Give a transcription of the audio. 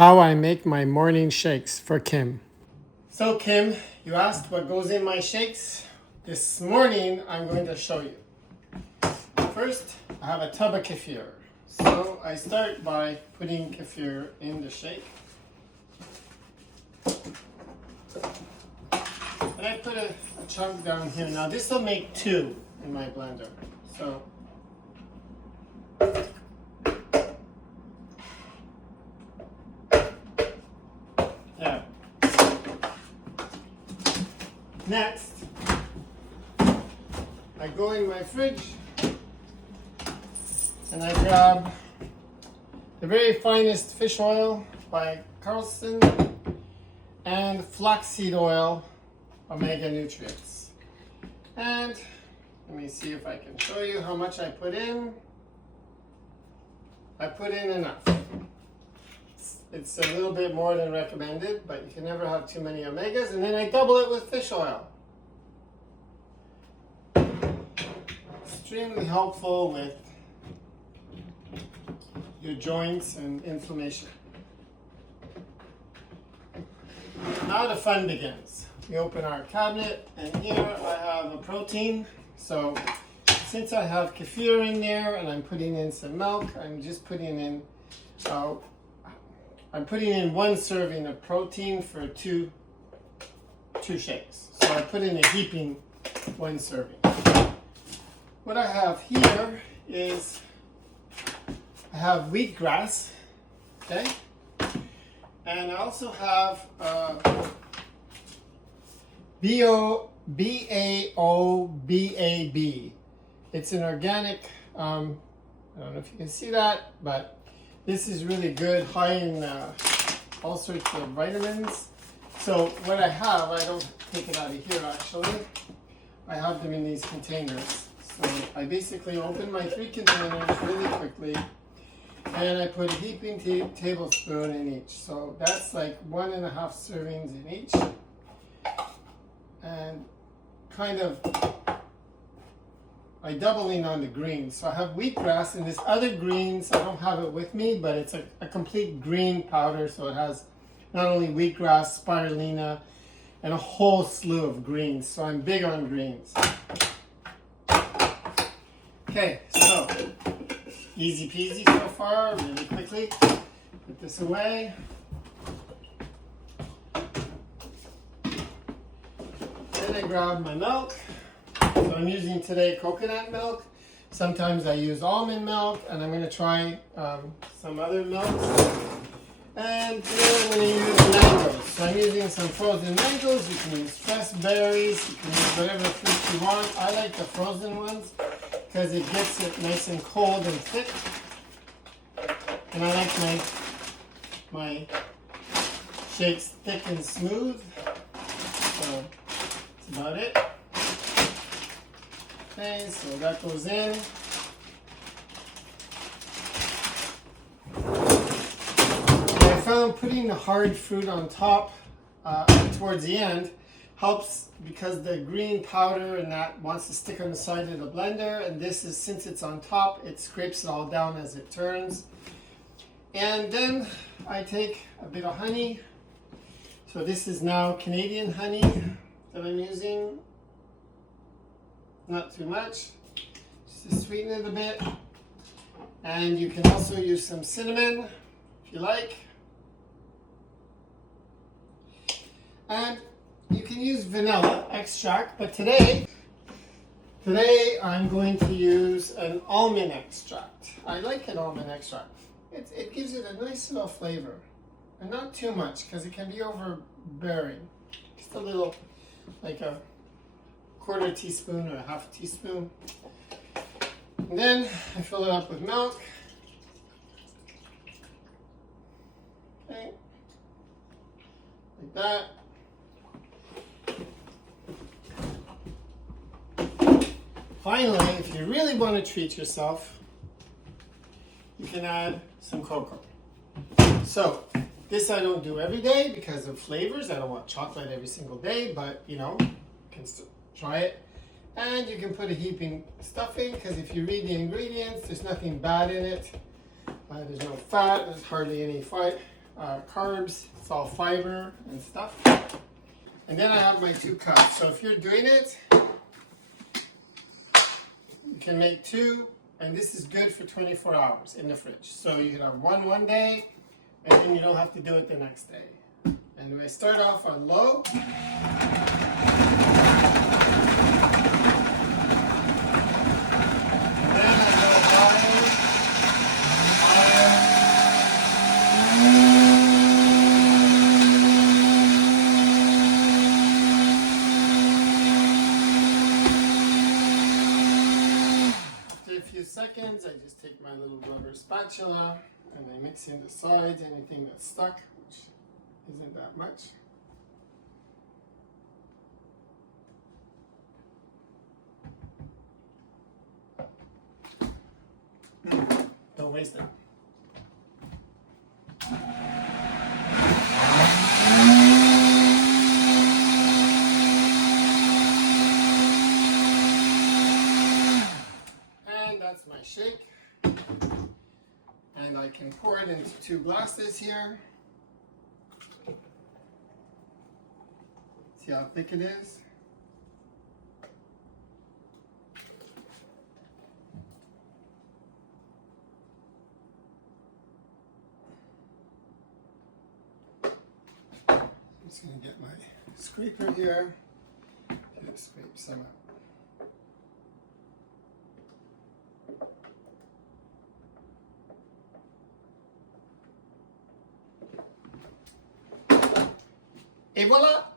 How I make my morning shakes for Kim. So Kim, you asked what goes in my shakes. This morning I'm going to show you. First, I have a tub of kefir. So I start by putting kefir in the shake. And I put a chunk down here. Now this will make 2 in my blender. So yeah. Next, I go in my fridge and I grab the very finest fish oil by Carlson and flaxseed oil, Omega Nutrients. And let me see if I can show you how much I put in. I put in enough. It's a little bit more than recommended, but you can never have too many omegas. And then I double it with fish oil. Extremely helpful with your joints and inflammation. Now the fun begins. We open our cabinet, and here I have a protein. So since I have kefir in there and I'm putting in some milk, I'm just putting in I'm putting in 1 serving of protein for two shakes. So I put in a heaping 1 serving. What I have here is I have wheatgrass, okay? And I also have BAOBAB. It's an organic, I don't know if you can see that, but this is really good, high in all sorts of vitamins. So what I have, I don't take it out of here actually. I have them in these containers. So I basically open my 3 containers really quickly, and I put a heaping tablespoon in each. So that's like 1.5 servings in each. And kind of, I double in on the greens. So I have wheatgrass and this other greens, I don't have it with me, but it's a complete green powder. So it has not only wheatgrass, spirulina, and a whole slew of greens. So I'm big on greens. Okay, so easy peasy so far, really quickly. Put this away. Then I grab my milk. So I'm using today coconut milk. Sometimes I use almond milk, and I'm going to try some other milks. And today I'm going to use mangoes. So I'm using some frozen mangoes. You can use fresh berries. You can use whatever fruit you want. I like the frozen ones because it gets it nice and cold and thick. And I like my shakes thick and smooth. So that's about it. Okay, so that goes in. And I found putting the hard fruit on top towards the end helps because the green powder and that wants to stick on the side of the blender, and this is, since it's on top, it scrapes it all down as it turns. And then I take a bit of honey. So this is now Canadian honey that I'm using. Not too much, just to sweeten it a bit. And you can also use some cinnamon if you like. And you can use vanilla extract, but today I'm going to use an almond extract. I like an almond extract. It gives it a nice little flavor, and not too much because it can be overbearing. Just a little, like a 1/4 teaspoon or a 1/2 teaspoon. And then I fill it up with milk. Okay, like that. Finally, if you really want to treat yourself, you can add some cocoa. So this I don't do every day because of flavors. I don't want chocolate every single day, but you know, you can still try it. And you can put a heaping stuffing because if you read the ingredients, there's nothing bad in it. There's no fat, there's hardly any carbs. It's all fiber and stuff. And then I have my 2 cups. So if you're doing it, you can make 2, and this is good for 24 hours in the fridge. So you can have one day, and then you don't have to do it the next day. And we start off on low. Seconds, I just take my little rubber spatula and I mix in the sides, anything that's stuck, which isn't that much. Don't waste it. That's my shake, and I can pour it into 2 glasses here. See how thick it is? I'm just going to get my scraper here and scrape some up. Et voilà!